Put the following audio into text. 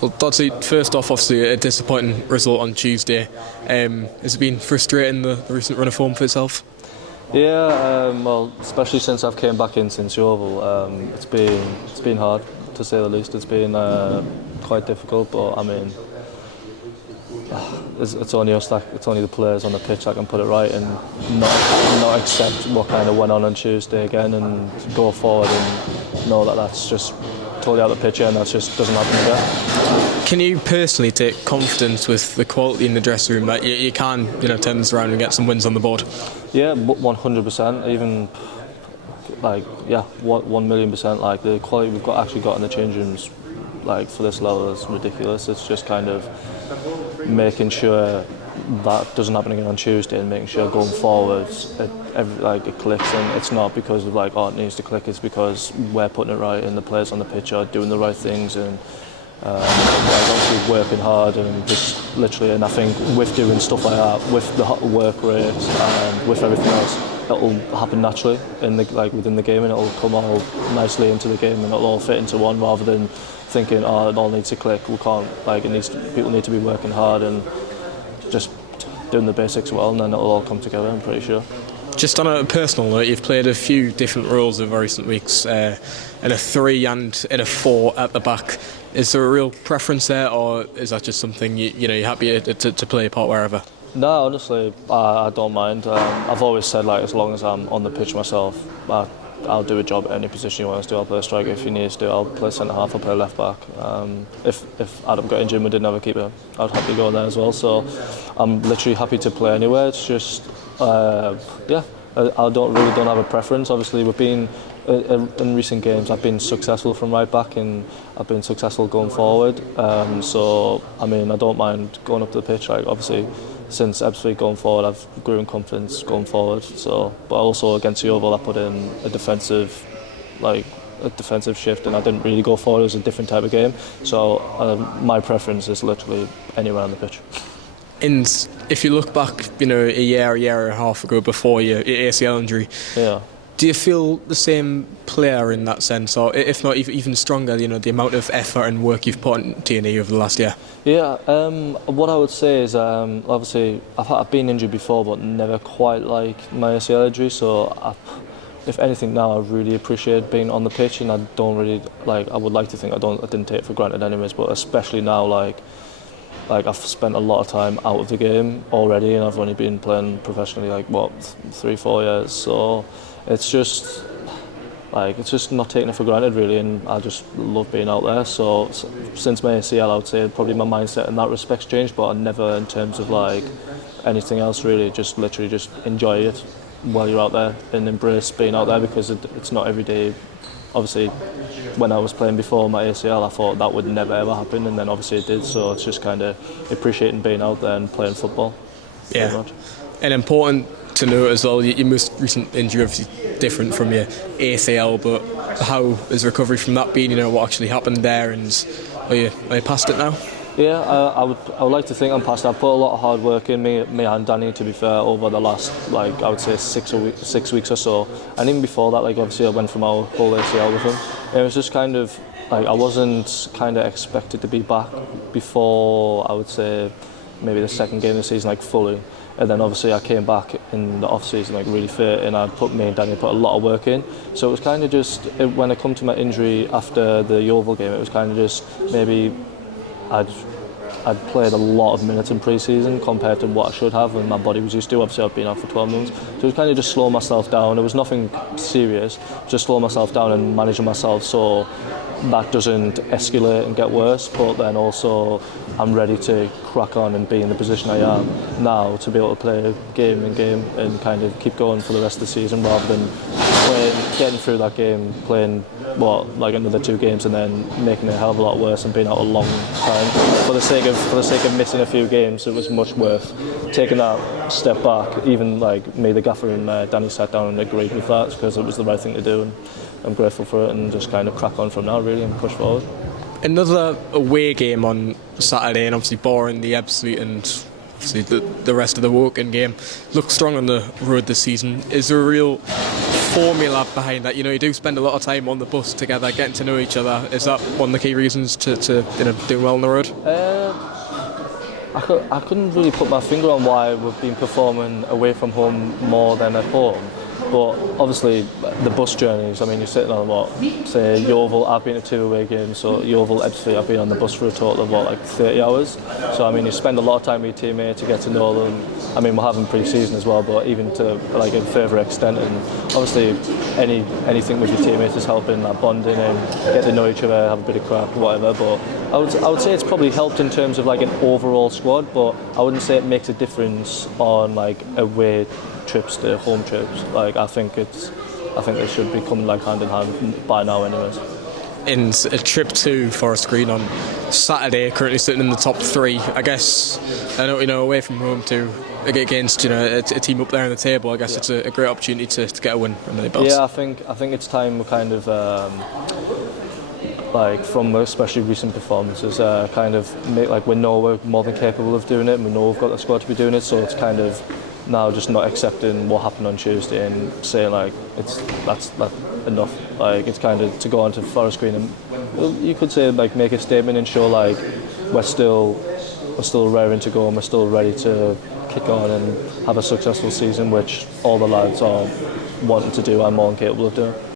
Well, Dodds, first off, obviously a disappointing result on Tuesday. Has it been frustrating, the recent run of form for yourself? Yeah, well, especially since I've came back in since Yeovil, it's been hard to say the least. It's been quite difficult, but I mean, it's only us it's only the players on the pitch that can put it right and not accept what kind of went on Tuesday again and go forward and know that that's just totally out of the picture and that just doesn't happen again. Can you personally take confidence with the quality in the dressing room that you can, turn this around and get some wins on the board? Yeah, 100%. Even like 1,000,000%. Like the quality we've actually got in the change rooms, like for this level, is ridiculous. It's just kind of making sure that doesn't happen again on Tuesday and making sure going forward it clicks, and it's not because of it needs to click. It's because we're putting it right and the players on the pitch are doing the right things and obviously working hard and just literally. And I think with doing stuff like that, with the work rate and with everything else, it'll happen naturally within the game, and it'll come all nicely into the game and it'll all fit into one, rather than thinking it all needs to click. We can't. People need to be working hard and just doing the basics well, and then it'll all come together, I'm pretty sure. Just on a personal note, you've played a few different roles over recent weeks, in a 3 and in a 4 at the back. Is there a real preference there, or is that just something you're happy to play a part wherever? No, honestly, I don't mind. I've always said as long as I'm on the pitch myself, I'll do a job at any position you want us to do. I'll play a striker if he needs to. I'll play centre half. I'll play left back. If Adam got injured and we didn't have a keeper, I'd happily go there as well. So I'm literally happy to play anywhere. It's just I don't have a preference. Obviously, we've been in recent games. I've been successful from right back and I've been successful going forward. So I mean, I don't mind going up to the pitch. Obviously, since Ebbsfleet going forward, I've grew in confidence going forward. So, but also against Yeovil, I put in a defensive shift, and I didn't really go forward. It was a different type of game. So my preference is literally anywhere on the pitch. And if you look back, a year and a half ago before your ACL injury, yeah. Do you feel the same player in that sense, or if not even stronger? The amount of effort and work you've put into your knee over the last year. Yeah. What I would say is, obviously, I've been injured before, but never quite like my ACL injury. So, if anything, now I really appreciate being on the pitch, and I don't really I would like to think I didn't take it for granted, anyways. But especially now, I've spent a lot of time out of the game already, and I've only been playing professionally 3-4 years. So it's just not taking it for granted really, and I just love being out there. So since my ACL, I would say probably my mindset in that respect's changed, but I never in terms of anything else really. Just literally just enjoy it while you're out there and embrace being out there, because it's not every day. Obviously, when I was playing before my ACL, I thought that would never ever happen, and then obviously it did. So it's just kind of appreciating being out there and playing football. Yeah, much. And important to note as well, your most recent injury obviously different from your ACL, but how has recovery from that been? What actually happened there, and are you past it now? Yeah, I would like to think I'm past it. I've put a lot of hard work in, me and Danny, to be fair, over the last I would say 6 weeks or so, and even before that, obviously I went from our whole ACL with him. It was just kind of I wasn't kind of expected to be back before, I would say, maybe the second game of the season fully. And then obviously I came back in the off season really fit, and me and Danny put a lot of work in. So it was kind of just when it come to my injury after the Yeovil game, it was kind of just maybe I'd played a lot of minutes in pre-season compared to what I should have, and my body was used to. Obviously I've been out for 12 months, so it was kind of just slow myself down. It was nothing serious, just slow myself down and managing myself so that doesn't escalate and get worse. But then also I'm ready to crack on and be in the position I am now to be able to play game and kind of keep going for the rest of the season, rather than getting through that game, playing another 2 games and then making it a hell of a lot worse and being out a long time. For the sake of missing a few games, it was much worth taking that step back. Even me, the gaffer, and Danny sat down and agreed with that, because it was the right thing to do, and I'm grateful for it, and just kind of crack on from now really and push forward. Another away game on Saturday, and obviously barring the Ebbsfleet and obviously the rest of the Woking game, looked strong on the road this season. Is there a real formula behind that? You know, you do spend a lot of time on the bus together, getting to know each other. Is that one of the key reasons to doing well on the road? I couldn't really put my finger on why we've been performing away from home more than at home. But obviously, the bus journeys, I mean, you're sitting on say Yeovil, I've been to 2 away games, so Yeovil, Edgefield, I've been on the bus for a total of like 30 hours. So, I mean, you spend a lot of time with your teammates to get to know them. I mean, we're having pre-season as well, but even to like a further extent, and obviously anything with your teammates is helping, like bonding and get to know each other, have a bit of crack, whatever. But I would say it's probably helped in terms of like an overall squad, but I wouldn't say it makes a difference on like away trips to home trips. Like I think they should be coming like hand in hand by now, anyways. In a trip to Forest Green on Saturday, currently sitting in the top 3. I guess away from home to against a team up there on the table. I guess it's a great opportunity to get a win under the belts. Yeah, I think it's time we kind of like from especially recent performances, kind of make like we know we're more than capable of doing it, and we know we've got the squad to be doing it. So it's kind of now just not accepting what happened on Tuesday and saying like that's enough. Like it's kind of to go on to Forest Green and you could say like make a statement and show like we're still raring to go and we're still ready to kick on and have a successful season, which all the lads are wanting to do and more than capable of doing.